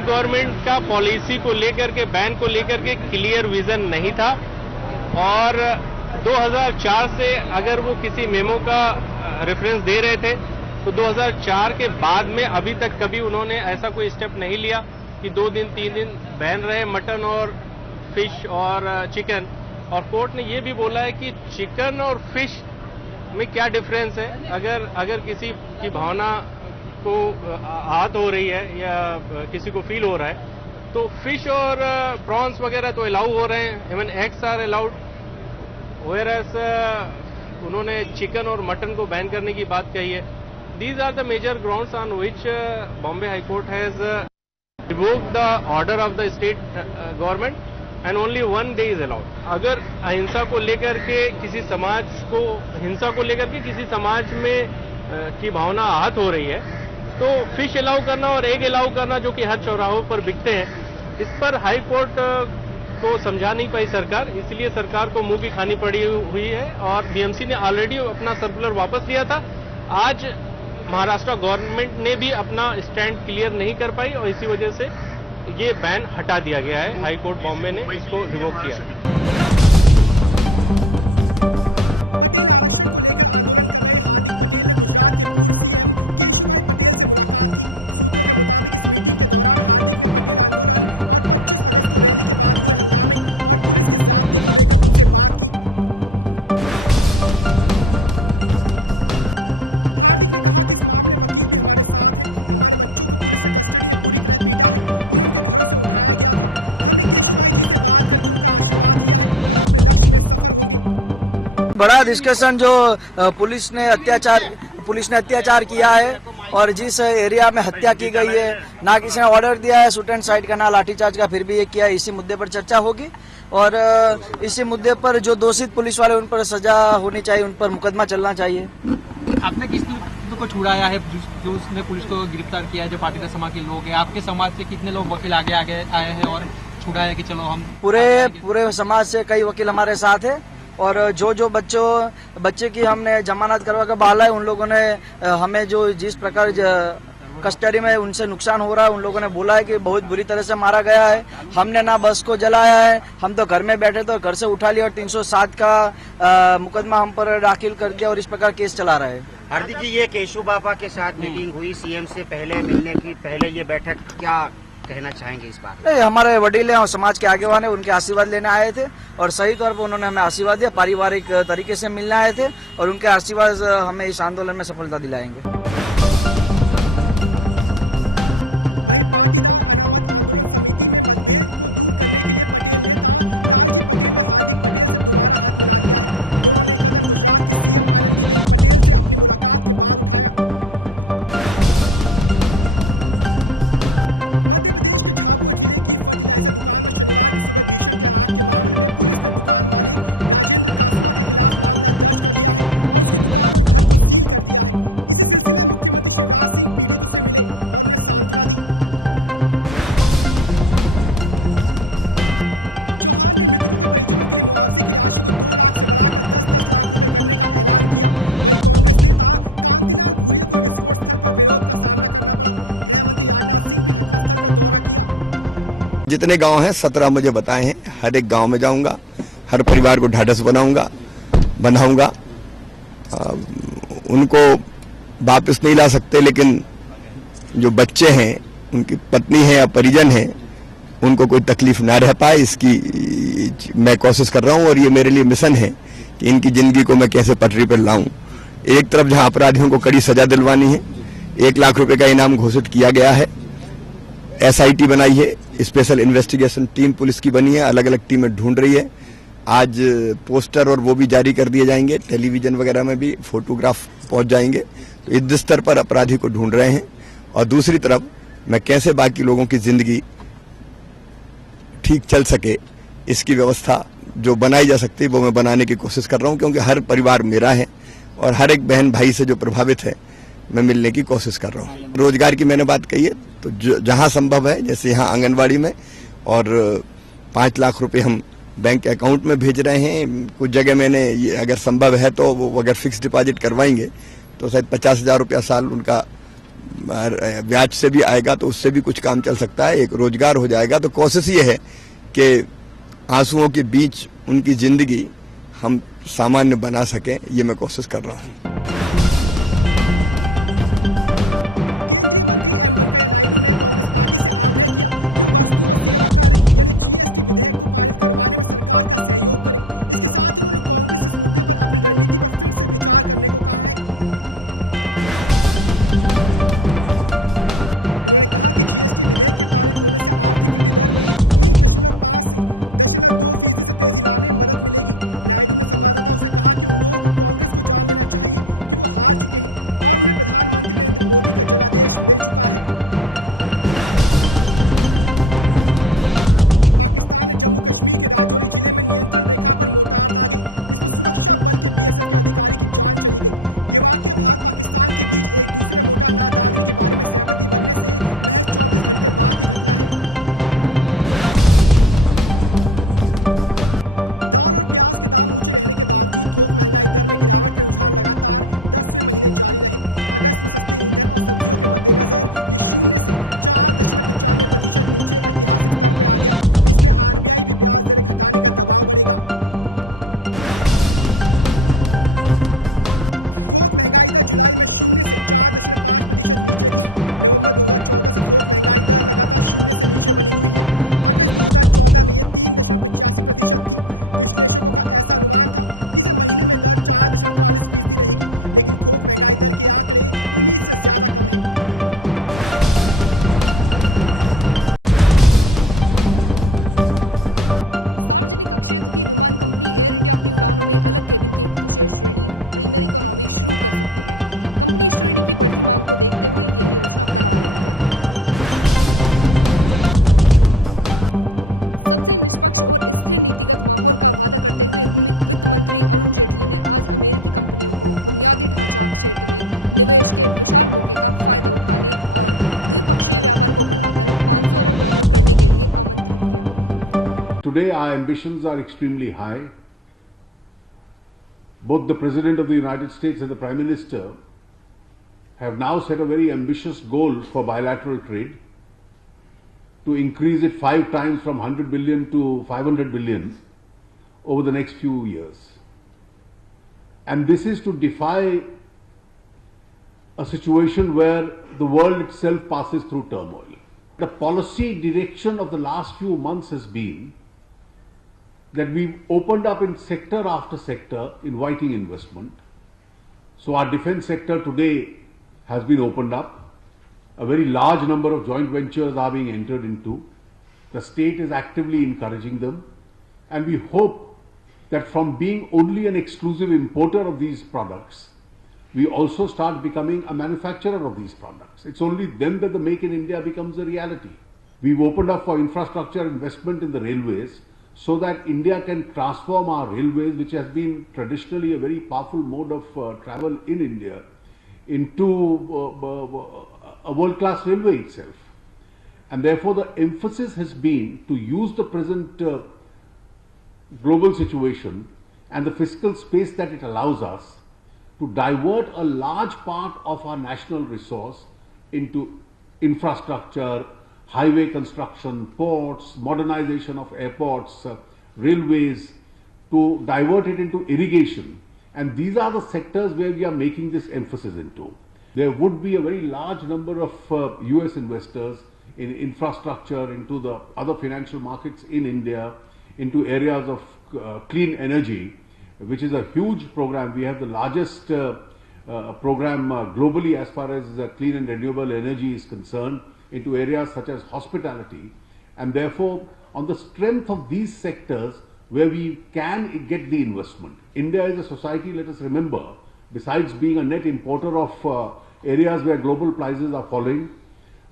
State government का policy को लेकर के, बैन को लेकर के क्लियर विजन नहीं था और 2004 से अगर वो किसी मेमो का रेफरेंस दे रहे थे तो 2004 के बाद में अभी तक कभी उन्होंने ऐसा कोई स्टेप नहीं लिया कि 2 दिन 3 दिन बैन रहे मटन और फिश और चिकन। और कोर्ट ने ये भी बोला है कि चिकन और फिश में क्या डिफरेंस है। अगर किसी की भावना को आहत हो रही है या किसी को फील हो रहा है तो फिश और प्रॉन्स वगैरह तो अलाउ हो रहे हैं, even eggs are allowed, whereas उन्होंने चिकन और मटन को बैन करने की बात कही है। These are the major grounds on which Bombay high court has revoked the order of the state government and only 1 day is allowed. अगर अहिंसा को लेकर के किसी समाज को, हिंसा को लेकर के किसी समाज में की भावना आहत हो रही है तो फिश अलाउ करना और एग अलाउ करना जो कि हर चौराहों पर बिकते हैं, इस पर हाई कोर्ट को समझा नहीं पाई सरकार, इसलिए सरकार को मुंह की खानी पड़ी हुई है और बीएमसी ने ऑलरेडी अपना सर्कुलर वापस लिया था। आज महाराष्ट्र गवर्नमेंट ने भी अपना स्टैंड क्लियर नहीं कर पाई और इसी वजह से ये बैन हटा दिया गया है। हाई कोर्ट बॉम्बे ने इसको रिवोक किया है। बड़ा डिस्कशन जो पुलिस ने अत्याचार किया है और जिस एरिया में हत्या की गई है, ना किसी ने ऑर्डर दिया है शूट एंड साइड का, ना लाठीचार्ज का, फिर भी ये किया है। इसी मुद्दे पर चर्चा होगी और इसी मुद्दे पर जो दोषित पुलिस वाले उन पर सजा होनी चाहिए, उन पर मुकदमा चलना चाहिए। आपने किस को छुड़ाया है जो उसने पुलिस को गिरफ्तार किया है, जो पाटीदार समाज के लोग हैं? आपके समाज से कितने लोग वकील आगे आए हैं और छुड़ाया कि चलो हम? पूरे समाज से कई वकील हमारे साथ है और जो बच्चे की हमने जमानत करवा कर बहाला है, उन लोगों ने हमें जो जिस प्रकार कस्टडी में उनसे नुकसान हो रहा है, उन लोगों ने बोला है कि बहुत बुरी तरह से मारा गया है। हमने ना बस को जलाया है, हम तो घर में बैठे तो घर से उठा लिया और 307 का मुकदमा हम पर दाखिल कर दिया और इस प्रकार केस चला रहा है। हार्दिक जी, ये केशु बाबा के साथ मीटिंग हुई सीएम से पहले मिलने की, पहले ये बैठक, क्या कहना चाहेंगे इस बात? नहीं, हमारे वडील हैं और समाज के आगेवान है, उनके आशीर्वाद लेने आए थे और सही तौर पर उन्होंने हमें आशीर्वाद दिया। पारिवारिक तरीके से मिलने आए थे और उनके आशीर्वाद हमें इस आंदोलन में सफलता दिलाएंगे। जितने गांव हैं 17 मुझे बताए हैं, हर एक गांव में जाऊंगा, हर परिवार को ढाढ़स बनाऊंगा। उनको वापस नहीं ला सकते, लेकिन जो बच्चे हैं, उनकी पत्नी है या परिजन है, उनको कोई तकलीफ ना रह पाए, इसकी मैं कोशिश कर रहा हूं और ये मेरे लिए मिशन है कि इनकी जिंदगी को मैं कैसे पटरी पर लाऊं। एक तरफ जहां अपराधियों को कड़ी सजा दिलवानी है, 1 लाख रुपए का इनाम घोषित किया गया है, SIT बनाई है, स्पेशल इन्वेस्टिगेशन टीम पुलिस की बनी है, अलग अलग टीमें ढूंढ रही है। आज पोस्टर और वो भी जारी कर दिए जाएंगे, टेलीविजन वगैरह में भी फोटोग्राफ पहुंच जाएंगे। तो इस स्तर पर अपराधी को ढूंढ रहे हैं और दूसरी तरफ मैं कैसे बाकी लोगों की जिंदगी ठीक चल सके, इसकी व्यवस्था जो बनाई जा सकती है वो मैं बनाने की कोशिश कर रहा हूं, क्योंकि हर परिवार मेरा है और हर एक बहन भाई से जो प्रभावित है मैं मिलने की कोशिश कर रहा हूँ। रोजगार की मैंने बात कही है, तो जहां संभव है, जैसे यहाँ आंगनवाड़ी में, और 5 लाख रुपए हम बैंक अकाउंट में भेज रहे हैं। कुछ जगह मैंने ये अगर संभव है तो वो अगर फिक्स डिपॉजिट करवाएंगे तो शायद 50,000 रुपया साल उनका ब्याज से भी आएगा तो उससे भी कुछ काम चल सकता है, एक रोजगार हो जाएगा। तो कोशिश ये है कि आंसुओं के बीच उनकी जिंदगी हम सामान्य बना सकें, ये मैं कोशिश कर रहा हूँ। Today our ambitions are extremely high. Both the President of the United States and the Prime Minister have now set a very ambitious goal for bilateral trade to increase it 5 times from 100 billion to 500 billion over the next few years. And this is to defy a situation where the world itself passes through turmoil. The policy direction of the last few months has been that we've opened up in sector after sector, inviting investment. So our defense sector today has been opened up. A very large number of joint ventures are being entered into. The state is actively encouraging them. And we hope that from being only an exclusive importer of these products, we also start becoming a manufacturer of these products. It's only then that the Make in India becomes a reality. We've opened up for infrastructure investment in the railways, so that India can transform our railways, which has been traditionally a very powerful mode of travel in India, into a world-class railway itself. And therefore the emphasis has been to use the present global situation and the fiscal space that it allows us to divert a large part of our national resource into infrastructure, highway construction, ports, modernization of airports, railways, to divert it into irrigation. And these are the sectors where we are making this emphasis into. There would be a very large number of US investors in infrastructure, into the other financial markets in India, into areas of clean energy, which is a huge program. We have the largest program globally as far as clean and renewable energy is concerned, into areas such as hospitality. And therefore, on the strength of these sectors where we can get the investment. India is a society, let us remember, besides being a net importer of areas where global prices are falling,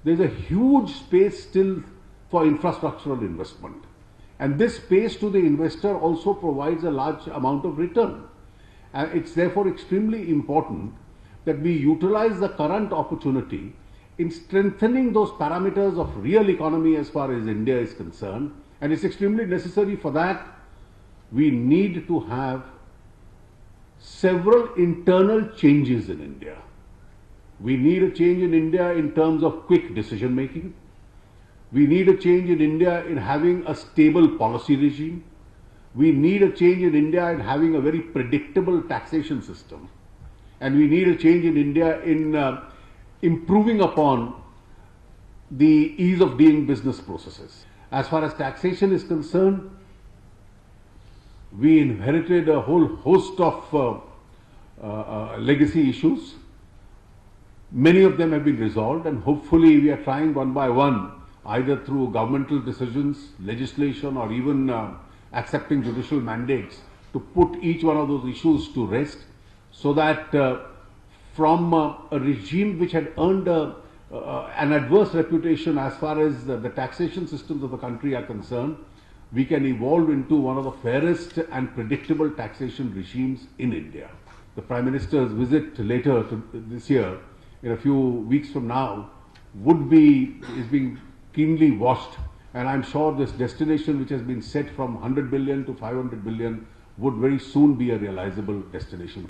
there is a huge space still for infrastructural investment. And this space to the investor also provides a large amount of return. And it's therefore extremely important that we utilize the current opportunity in strengthening those parameters of real economy as far as India is concerned. And it's extremely necessary. For that, we need to have several internal changes in India. We need a change in India in terms of quick decision making. We need a change in India in having a stable policy regime. We need a change in India in having a very predictable taxation system. And we need a change in India in improving upon the ease of doing business processes. As far as taxation is concerned, we inherited a whole host of legacy issues. Many of them have been resolved, and hopefully we are trying one by one, either through governmental decisions, legislation, or even accepting judicial mandates, to put each one of those issues to rest, so that from a regime which had earned an adverse reputation as far as the taxation systems of the country are concerned, we can evolve into one of the fairest and predictable taxation regimes in India. The Prime Minister's visit later this year, in a few weeks from now, is being keenly watched, and I'm sure this destination which has been set from 100 billion to 500 billion would very soon be a realizable destination.